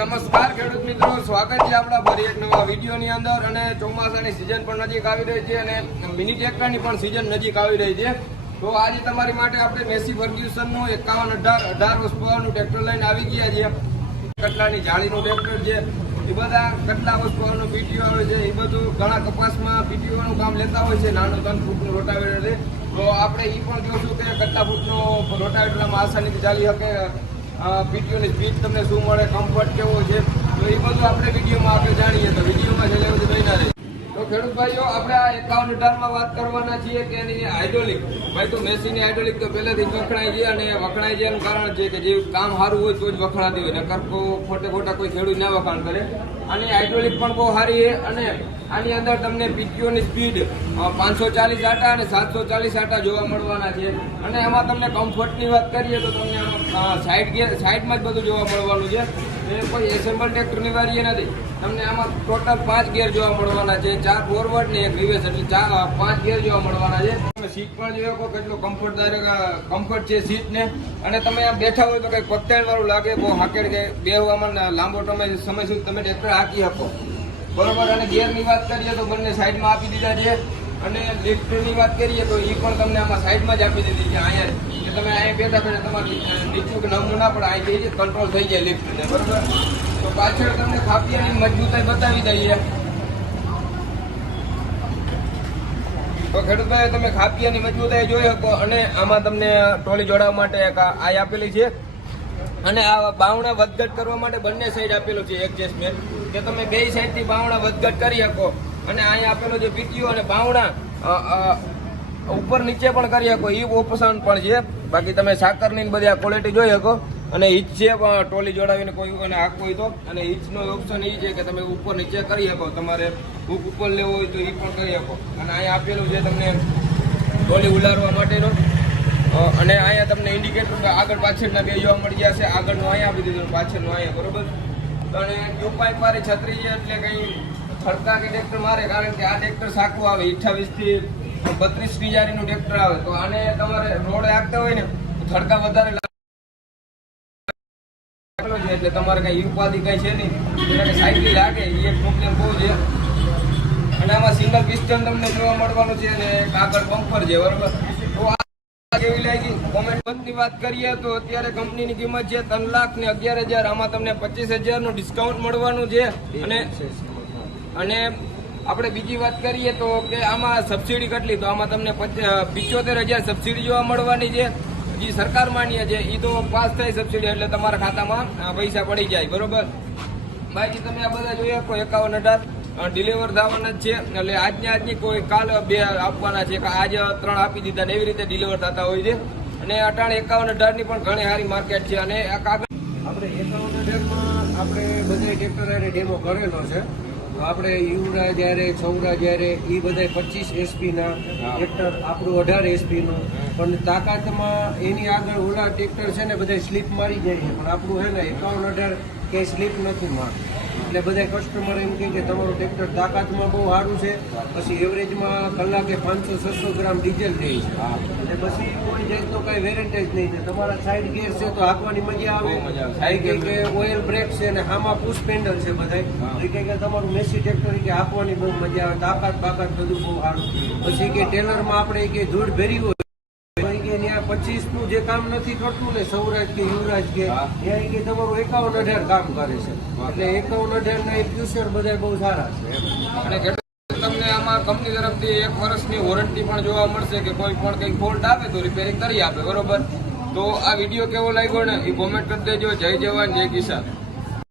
નમસ્કાર ખેડૂત મિત્રો, સ્વાગત છે આપણા ફરી એક નવા વિડીયોની અંદર. અને ચોમાસાની સિઝન પણ નજીક આવી રહી છે અને મિની ટ્રેક્ટરની પણ સિઝન નજીક આવી રહી છે. તો આજે તમારી માટે આપણે મેસી ફર્ગ્યુસનનું 5118 હોર્સ પાવરનું ટ્રેક્ટર લઈને આવી ગયા છીએ. કટલાની જાળીનું ટ્રેક્ટર છે, એ બધા કેટલા હોર્સ પાવરનું પીટીઓ આવે છે, એ બધું ઘણા કપાસમાં પીટીઓનું કામ લેતા હોય છે. નાનું 3 ફૂટનું રોટાવેટર છે, તો આપણે એ પણ જોશું કે કેટલા ફૂટનો રોટાવેટરમાં આસાનીથી ચાલી શકે, પીટીઓની સ્પીડ તમને શું મળે, કમ્ફર્ટ કેવો છે, તો એ બધું આપણે વિડીયોમાં આપણે જાણીએ. તો વિડીયોમાં છેલ્લે બધું બન્યા રહે. તો ખેડૂત ભાઈઓ, આપણે આ 5118માં વાત કરવાના છીએ કે એની હાઇડ્રોલિક. ભાઈ તો મેસીની હાઇડ્રોલિક તો પહેલેથી જ વખણાય છે, અને વખણાય છે એનું કારણ છે કે જે કામ સારું હોય તો જ વખણાતી હોય, નકર ખોટા કોઈ ખેડૂત ના વખાણ કરે. અને હાઇડ્રોલિક પણ બહુ સારી છે, અને આની અંદર તમને પીટીઓની સ્પીડ 540 આટા અને 740 આટા જોવા મળવાના છે. અને એમાં તમને કમ્ફર્ટની વાત કરીએ તો તમને સાઈડમાં જ બધું જોવા મળવાનું છે. એ કોઈ એસેમ્બલ ટ્રેક્ટરની વારી નથી. તમને આમાં ટોટલ 5 ગિયર જોવા મળવાના છે, 4 ફોરવર્ડ ને 1 રિવર્સ, એટલે 5 ગિયર જોવા મળવાના છે. તમે સીટ પણ જોયો કે કેટલો કમ્ફર્ટ છે સીટને. અને તમે આમ બેઠા હોય તો કંઈક પગતાણ વાળું લાગે, બહુ હાકેડ કે બેહવામાં લાંબો સમય સુધી તમે ટ્રેક્ટર હાંકી શકો, બરોબર. અને ગિયરની વાત કરીએ તો બંને સાઈડમાં આપી દીધા છે. અને લિફ્ટની વાત કરીએ તો એ પણ તમને આમાં સાઈડમાં જ આપી દીધી છે. અહીંયા કે તમે અહીંયા બેઠા બેઠા તમારે નીચું કે નમવું ના પડે, અહીંથી કંટ્રોલ થઈ જાય લિફ્ટને, બરોબર. તો પાછળ તમને ખાપિયાની મજબૂતાઈ બતાવી દઈએ. તો ખેડૂતભાઈ, તમે ખાપિયાની મજબૂતાઈ જોઈ શકો. અને આમાં તમને ટ્રોલી જોડાવા માટે એક આ આપેલી છે, અને આ બાવણા વધઘટ કરવા માટે બંને સાઈડ આપેલું છે એડજસ્ટમેન્ટ, કે તમે બે સાઈડથી બાવણા વધઘટ કરી શકો. અને અહીંયા આપેલો છે પીટીઓ, અને બાવણા ઉપર નીચે પણ કરી શકો, એ ઓપ્શન પણ છે. બાકી તમે સાકરની બધી આ ક્વોલિટી જોઈ શકો. અને હિચ છે પણ ટ્રોલી જોડાવીને કોઈ અને આખું હોય તો. અને હિચનો ઓપ્શન એ છે કે તમે ઉપર નીચે કરી શકો, તમારે હુક ઉપર લેવો હોય તો એ પણ કરી શકો. અને અહીંયા આપેલું છે તમને ટ્રોલી ઉલારવા માટેનો. અને અહીંયા તમને ઇન્ડિકેટર આગળ પાછળના બે જોવા મળી જશે. આગળનું અહીંયા આપી દીધું, પાછળનું અહીંયા, બરોબર. અને ટ્યુબ પાઇપ વાળી છત્રી છે, એટલે કંઈ ખડકા કે ટ્રેક્ટર મારે, કારણ કે આ ટ્રેક્ટર સાકું આવે, 28 થી 32 જારીનું ટ્રેક્ટર આવે. તો આને તમારે રોડ હાંકતા હોય ને ખડકા વધારે છે, એટલે તમારે કઈ ઉપાધિ કઈ છે નહીં, એટલે સાઈકલી લાગે, એ એક પ્રોબ્લેમ બહુ છે. અને આમાં સિંગલ પિસ્ટન તમને જોવા મળવાનું છે, અને આગળ બમ્પર છે, બરોબર. તો આ કેવી લાગી કોમેન્ટ બંધની વાત કરીએ તો અત્યારે કંપનીની કિંમત છે 3,11,000. આમાં તમને 25,000 નું ડિસ્કાઉન્ટ મળવાનું છે. અને આપણે બીજી વાત કરીએ તો કે આમાં સબસિડી કેટલી, તો આમાં તમને 75,000 સબસિડી જોવા મળવાની છે. જે સરકાર માન્ય છે એ તો પાસ થાય સબસિડી, એટલે તમારા ખાતામાં પૈસા પડી જાય, બરોબર. બાકી તમે આ બધા જોઈએ 5118 ડિલિવર થવાના જ છે. એટલે આજની કોઈ કાલ 2 આપવાના છે, કે આજ 3 આપી દીધા ને એવી રીતે ડિલિવર થતા હોય છે. અને 5118 ની પણ ઘણી સારી માર્કેટ છે. અને આપણે 5118માં આપણે બધા ટ્રેક્ટર ડેમો કરેલો છે. આપણે યુવરાજ જ્યારે સૌરાજ જ્યારે એ બધા 25 એસપીના ટ્રેક્ટર, આપણું 18 એસપીનું. પણ તાકાતમાં એની આગળ ઓલા ટ્રેક્ટર છે ને બધા સ્લીપ મારી જાય છે, પણ આપણું છે ને 5118 કે સ્લીપ નથી મારતું. એટલે બધા કસ્ટમર એમ કહે કે તમારું ટ્રેક્ટર તાકાતમાં બહુ સારું છે, પછી એવરેજમાં કલાકે 500-600 ગ્રામ ડીઝલ રહે છે. એટલે પછી કોઈ જાય તો કાંઈ વેરેન્ટેજ નહીં છે. તમારા સાઈડ ગેર છે તો હાંકવાની મજા આવે, કે ઓઇલ બ્રેક છે, અને આમાં પુશ પેન્ડલ છે બધા. એ કે તમારું મેસી ટ્રેક્ટર કે હાંકવાની બહુ મજા આવે, તાકાત બાકાત બધું બહુ સારું. પછી કે ટેલરમાં આપણે કે ધૂળ ભેરી હોય, 25 નું જે કામ નથી કરતું ને સૌરાજ કે યુવરાજ કે ત્યાં કે તમારું 5118 કામ કરે છે. એટલે 5118 ના ફ્યુચર બધા બહુ સારા છે. અને તમને આમાં કંપની તરફથી 1 વર્ષની વોરંટી પણ જોવા મળશે, કે કોઈ પણ કંઈક ફોલ્ટ આવે તો રિપેરિંગ કરી આપે, બરોબર. તો આ વિડીયો કેવો લાગ્યો ને એ કોમેન્ટ કરી દેજો. જય જવાન જય કિસાન.